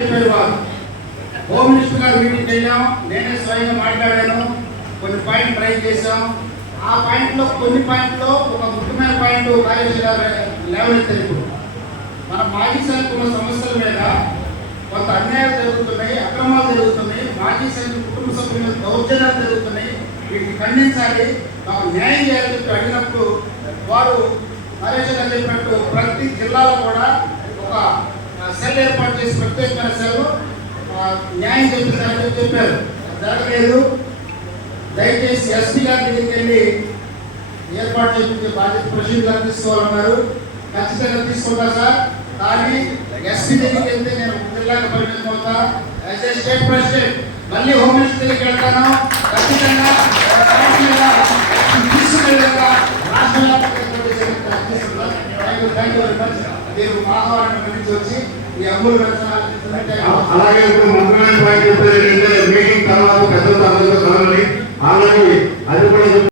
Home minister గారు meeting వెళ్ళాం, నేనే స్వయంగా మాట్లాడాను, కొన్ని పాయింట్ ట్రై చేశాం. ఆ పాయింట్లో కొన్ని పాయింట్లో ఒక ముఖ్యమైన పాయింట్ కార్యదర్శి లేవనెత్తారు. మన మాజీ సైనికుల సమస్యల మీద కొంత అన్యాయాలు జరుగుతున్నాయి, అక్రమాలు జరుగుతున్నాయి, మాజీ సైనికుల కుటుంబ సభ్యుల మీద దౌర్జన్యాలు జరుగుతున్నాయి, వీటిని ఖండించాలి, మాకు న్యాయం చేయాలని చెప్పి అడిగినప్పుడు వారు నరేష్ గారు చెప్పినట్టు ప్రతి జిల్లాలో కూడా ఒక సెల్ ఏర్పాటు చేసి ప్రత్యేకమైన సెల్ న్యాయం చేపిస్తారని చెప్పారు. జరగలేదు. దయచేసి ఎస్పీ గారి దగ్గరికి వెళ్ళి ఏర్పాటు చేయించే బాధ్యత ప్రెసిడెంట్ గారు తీసుకోవాలన్నారు. ఖచ్చితంగా తీసుకుంటా సార్, కానీ ఎస్పీ దగ్గరికి వెళ్తే నేను జిల్లాకు పరిమితం అవుతా. యాజ్ ఏ స్టేట్ ప్రెసిడెంట్ మళ్ళీ హోమ్ మినిస్టర్ దగ్గరికి వెళ్తాను. ఖచ్చితంగా తీసుకునేలాగా రాష్ట్ర మీరు ఆహ్వానం వచ్చి ఈ అమూలు అలాగే ఇప్పుడు మంత్రాలయం